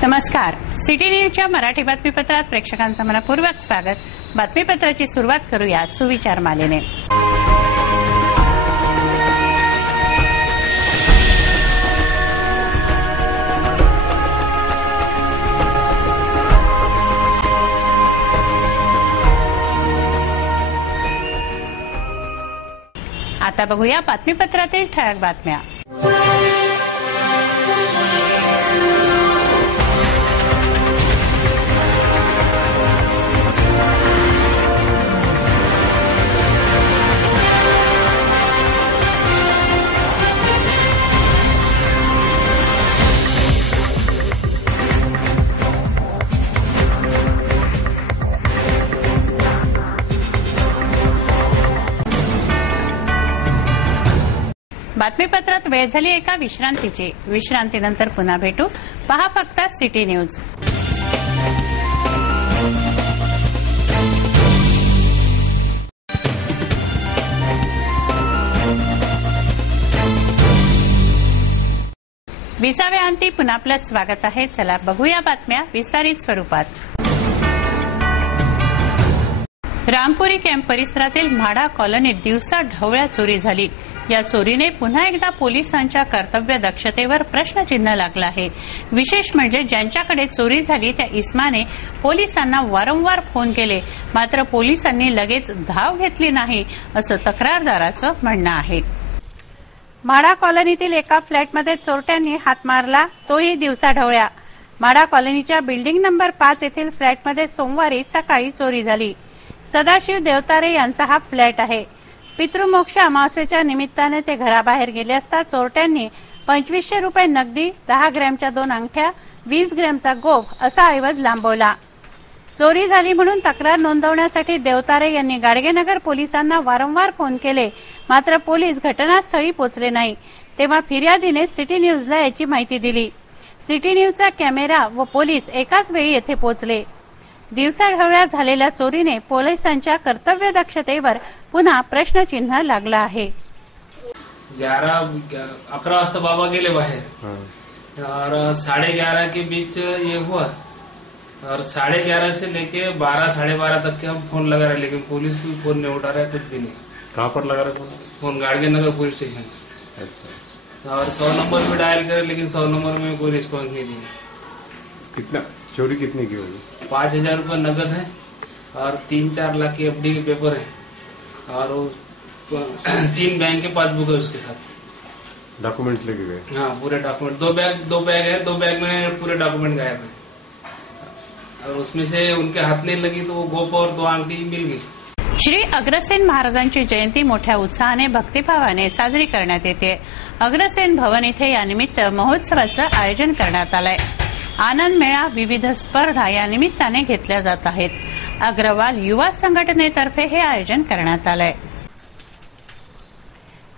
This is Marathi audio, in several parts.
नमस्कार. सिटी न्यूजच्या मराठी बातमीपत्रात प्रेक्षकांचं मनपूर्वक स्वागत. बातमीपत्राची सुरुवात करूया सुविचार मालेने. आता बघूया बातमीपत्रातील ठळक बातम्या. बातमीपत्रात वेळ झाली एका विश्रांतीची. विश्रांतीनंतर पुन्हा भेटू. पहा फक्त सिटी न्यूज. विसाव्या अंती पुन्हा आपलं स्वागत आहे. चला बघूया बातम्या विस्तारित स्वरूपात. रामपुरी कॅम्प परिसरातील म्हाडा कॉलनीत दिवसा ढवळ्या चोरी झाली. या चोरीने पुन्हा एकदा पोलिसांच्या कर्तव्य दक्षतेवर प्रश्नचिन्ह लागलं आहे. विशेष म्हणजे ज्यांच्याकडे चोरी झाली त्या इस्माने पोलिसांना वारंवार फोन केले, मात्र पोलिसांनी लगेच धाव घेतली नाही असं तक्रारदाराचं म्हणणं आहे. म्हाडा कॉलनीतील एका फ्लॅटमध्ये चोरट्यांनी हात मारला, तोही दिवसा ढवळ्या. म्हाडा कॉलनीच्या बिल्डिंग नंबर 5 येथील फ्लॅटमध्ये सोमवारी सकाळी चोरी झाली. सदाशिव देवतारे यांचा हा फ्लॅट आहे. पितृमोक्ष अमावस्येच्या निमित्ताने ते घराबाहेर गेले असता चोरट्यांनी 2500 रुपये नगदी, 10 ग्रॅमच्या 2 अंगठ्या, 20 ग्रॅमचा गोफ असा ऐवज लांबवला. चोरी झाली म्हणून तक्रार नोंदवण्यासाठी देवतारे यांनी गाडगेनगर पोलिसांना वारंवार फोन केले, मात्र पोलीस घटनास्थळी पोहोचले नाही. तेव्हा फिर्यादीने सिटी न्यूजला याची माहिती दिली. सिटी न्यूजचा कॅमेरा व पोलीस एकाच वेळी येथे पोहोचले. दिवसाढवळ्या झालेल्या चोरीने पोलिसांच्या कर्तव्य दक्षतेवर पुन्हा प्रश्नचिन्ह लागलं आहे. 11 वाजता बाबा गेले बाहर और 11:30 के बीच ये हुआ और 11:30 से लेके 12 साढ़े 12 तक के हम फोन लगा रहे, लेकिन पुलिस भी फोन नहीं उठा रहा है, कुछ भी नहीं. कहाँ पर लगा रहे फोन गाड़गेनगर पुलिस स्टेशन. अच्छा. और 100 नंबर भी डायल करे, लेकिन 100 नंबर में कोई रिस्पॉन्स नहीं दिया. कितना चोरी कितनी की होगी? 5000 रुपये नगद है और 3-4 लाख की एफडी के पेपर है और 3 बैंक के पासबुक है उसके साथ. डॉक्यूमेंट लेके गए? हाँ, पूरे डॉक्यूमेंट. दो बैग है, 2 बैग में पूरे डॉक्यूमेंट गायब है और उसमें से उनके हाथ नहीं लगी तो वो गोप और 2 अंगठी मिल गई. श्री अग्रसेन महाराजांची जयंती मोठ्या उत्साहाने भक्तिभावाने साजरी करण्यात येते. अग्रसेन भवन इथे यानिमित्त महोत्सवाचं आयोजन करण्यात आलंय. आनंद मेळा, विविध स्पर्धा या निमित्ताने घेतल्या जात आहेत. अग्रवाल युवा संघटनेतर्फे हे आयोजन करण्यात आलंय.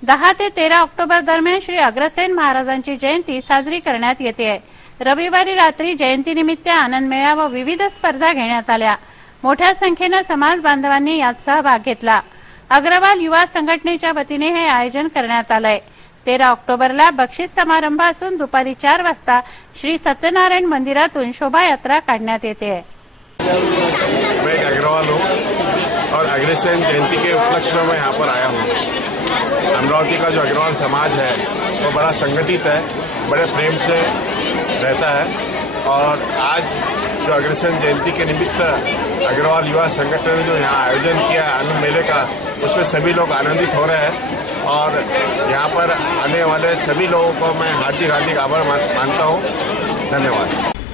10 ते 13 ऑक्टोबर दरम्यान श्री अग्रसेन महाराजांची जयंती साजरी करण्यात येते. रविवारी रात्री जयंतीनिमित्त आनंद मेळा व विविध स्पर्धा घेण्यात आल्या. मोठ्या संख्येनं समाज बांधवांनी यात सहभाग घेतला. अग्रवाल युवा संघटनेच्या वतीने हे आयोजन करण्यात आलंय. 13 ऑक्टोबरला बक्षीस समारंभ असून दुपारी 4 वाजता श्री सत्यनारायण मंदिरातून शोभायात्रा काढण्यात येते. मैं एक अग्रवाल हूँ और अग्रसेन जयंती के उपलक्ष्य में मैं यहाँ पर आया हूँ. अमरावती का जो अग्रवाल समाज है वो बड़ा संगठित है, बड़े प्रेम से रहता है और आज जो अग्रसेन जयंती के निमित्त अग्रवाल युवा संगठन ने जो यहाँ आयोजन किया आनंद मेले का, उसमें सभी लोग आनंदित हो रहे हैं और यहाँ पर आने वाले सभी लोगों को मैं हार्दिक आभार मानता हूँ. धन्यवाद.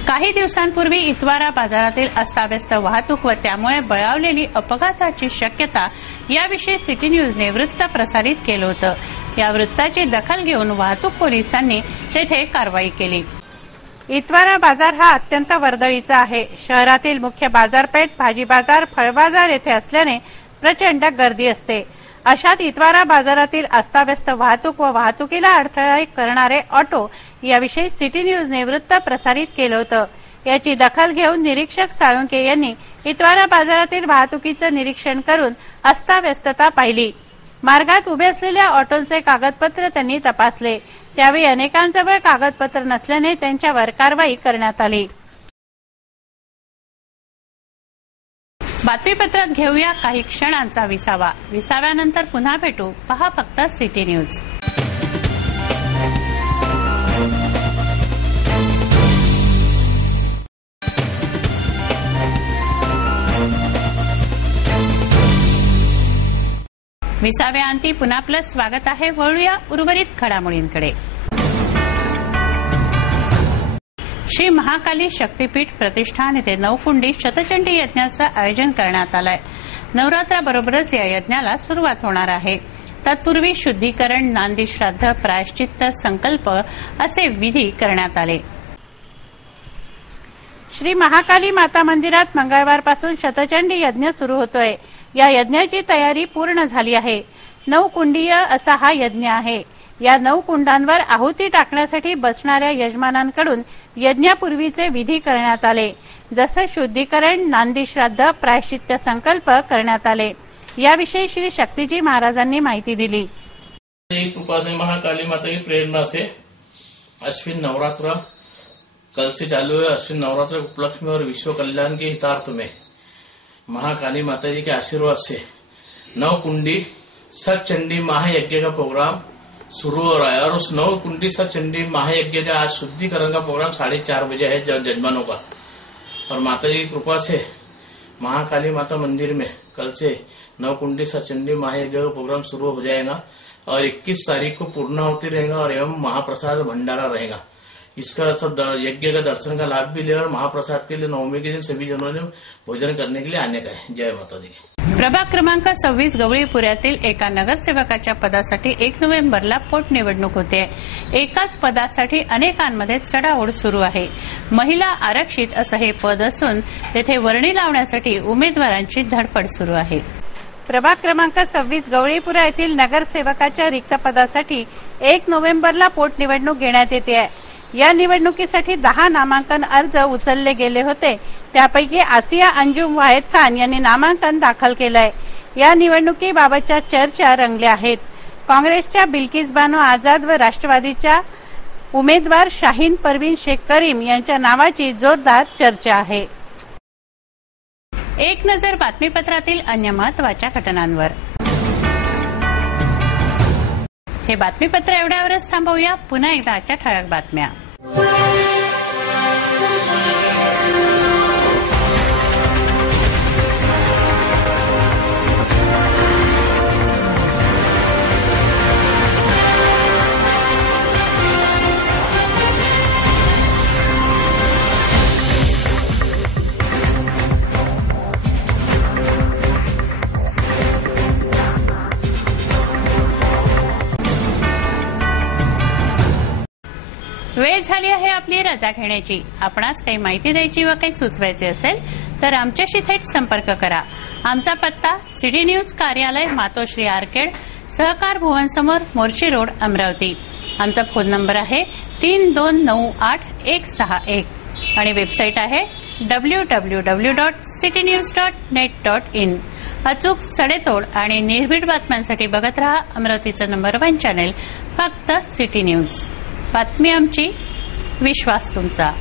काही दिवसांपूर्वी इतवारा बाजारातील अस्ताव्यस्त वाहतूक व त्यामुळे बळावलेली अपघाताची शक्यता याविषयी सिटी न्यूजने वृत्त प्रसारित केलं होतं. या वृत्ताची दखल घेऊन वाहतूक पोलिसांनी तेथे कारवाई केली. इतवारा बाजार हा अत्यंत वर्दळीचा आहे. शहरातील मुख्य बाजारपेठ, भाजी बाजार, फळ बाजार येथे असल्याने प्रचंड गर्दी असते. अशात इतवारा बाजारातील अस्ताव्यस्त वाहतूक व वाहतुकीला अडथळा करणारे ऑटो याविषयी सिटी न्यूजने वृत्त प्रसारित केलं होतं. याची दखल घेऊन निरीक्षक साळुंके यांनी इतवारा बाजारातील वाहतुकीचं निरीक्षण करून अस्ताव्यस्तता पाहिली. मार्गात उभे असलेल्या ऑटोंचे कागदपत्र त्यांनी तपासले. त्यावेळी अनेकांजवळ कागदपत्र नसल्याने त्यांच्यावर कारवाई करण्यात आली. बातमीपत्रात घेऊया काही क्षणांचा विसावा. विसाव्यानंतर पुन्हा भेटू. पहा फक्त सिटी न्यूज. विसाव्याअंती पुन्हा आपलं स्वागत आहे. वळूया उर्वरित घडामोडींकडे. श्री महाकाली शक्तीपीठ प्रतिष्ठान येथे नवकुंडी शतचंडी यज्ञाचं आयोजन करण्यात आलंय. नवरात्राबरोबरच या यज्ञाला सुरुवात होणार आहे. तत्पूर्वी शुद्धीकरण, नांदी श्राद्ध, प्रायश्चित्त, संकल्प असे विधी करण्यात आले. श्री महाकाली माता मंदिरात मंगळवारपासून शतचंडी यज्ञ सुरू होतोय. या यज्ञाची तयारी पूर्ण झाली आहे. 9 कुंडीय असा हा यज्ञ आहे. या 9 कुंडांवर आहुती टाकण्यासाठी बसणाऱ्या यजमानांकडून यज्ञापूर्वीचे विधी करण्यात आले. जसं शुद्धीकरण, नांदी श्राद्ध, प्रायश्चित्त, संकल्प करण्यात आले. याविषयी श्री शक्तीजी महाराजांनी माहिती दिली. कृपा से महाकाली माता की प्रेरणा से अश्विन नवरात्र कल से चालू है. अश्विन नवरात्र उपलक्ष्य में और विश्व कल्याण के हितार्थ में महाकाली माता जी के आशीर्वाद से 9 कुंडी सतचंडी महायज्ञ का प्रोग्राम शुरू हो रहा है. और उस 9 कुंडी सतचंडी महायज्ञ का आज शुद्धिकरण का प्रोग्राम 4:30 बजे है जजमानों का. और माता जी की कृपा से महाकाली माता मंदिर में कल से 9 कुंडी सतचंडी महायज्ञ का प्रोग्राम शुरू हो जाएगा. और 21 तारीख को पूर्णाहुति रहेगा और एवं महाप्रसाद भंडारा रहेगा. इसका सब यज्ञ का दर्शन का लाभ भी ले और महाप्रसाद के लिए नवमी के दिन सभी जनों ने भोजन करने के लिए आने का है. जय माता दी. प्रभाग क्रमांक 26 गवळीपुऱ्यातील एका नगरसेवकाच्या पदासाठी 1 नोव्हेंबरला पोटनिवडणूक होते. एकाच पदासाठी अनेकांमध्ये चढाओढ सुरू आहे. महिला आरक्षित असं हे पद असून तेथे वर्णी लावण्यासाठी उमेदवारांची धडपड सुरू आहे. प्रभाग क्रमांक 26 गवळीपुरा येथील नगरसेवकाच्या रिक्त पदासाठी 1 नोव्हेंबरला पोटनिवडणूक घेण्यात येते आहे. या निवडणुकीसाठी 10 नामांकन अर्ज उचलले गेले होते. त्यापैकी आसिया अंजुम वाहेद खान यांनी नामांकन दाखल केलंय. या निवडणुकीबाबतच्या चर्चा रंगल्या आहेत. काँग्रेसच्या बिल्किस बानो आझाद व राष्ट्रवादीच्या उमेदवार शाहीन परवीन शेख करीम यांच्या नावाची जोरदार चर्चा आहे. एक नजर बातमीपत्रातील अन्य महत्वाच्या घटनांवर. हे बातमीपत्र एवढ्यावरच थांबवूया. पुन्हा एकदा आजच्या ठळक बातम्या. वेळ झाली आहे आपली रजा घेण्याची. आपणास काही माहिती द्यायची व काही सुचवायचे असेल तर आमच्याशी थेट संपर्क करा. आमचा पत्ता सिटी न्यूज कार्यालय, मातोश्री आर्केड, सहकार भुवन समोर, मोर्शी रोड, अमरावती. आमचा फोन नंबर आहे 3298-161 आणि वेबसाईट आहे www.citynews.net.in. अचूक, सडेतोड आणि निर्भीड बातम्यांसाठी बघत रहा अमरावतीचं नंबर 1 चॅनेल, फक्त सिटी न्यूज. बातमी आमची, विश्वास तुमचा.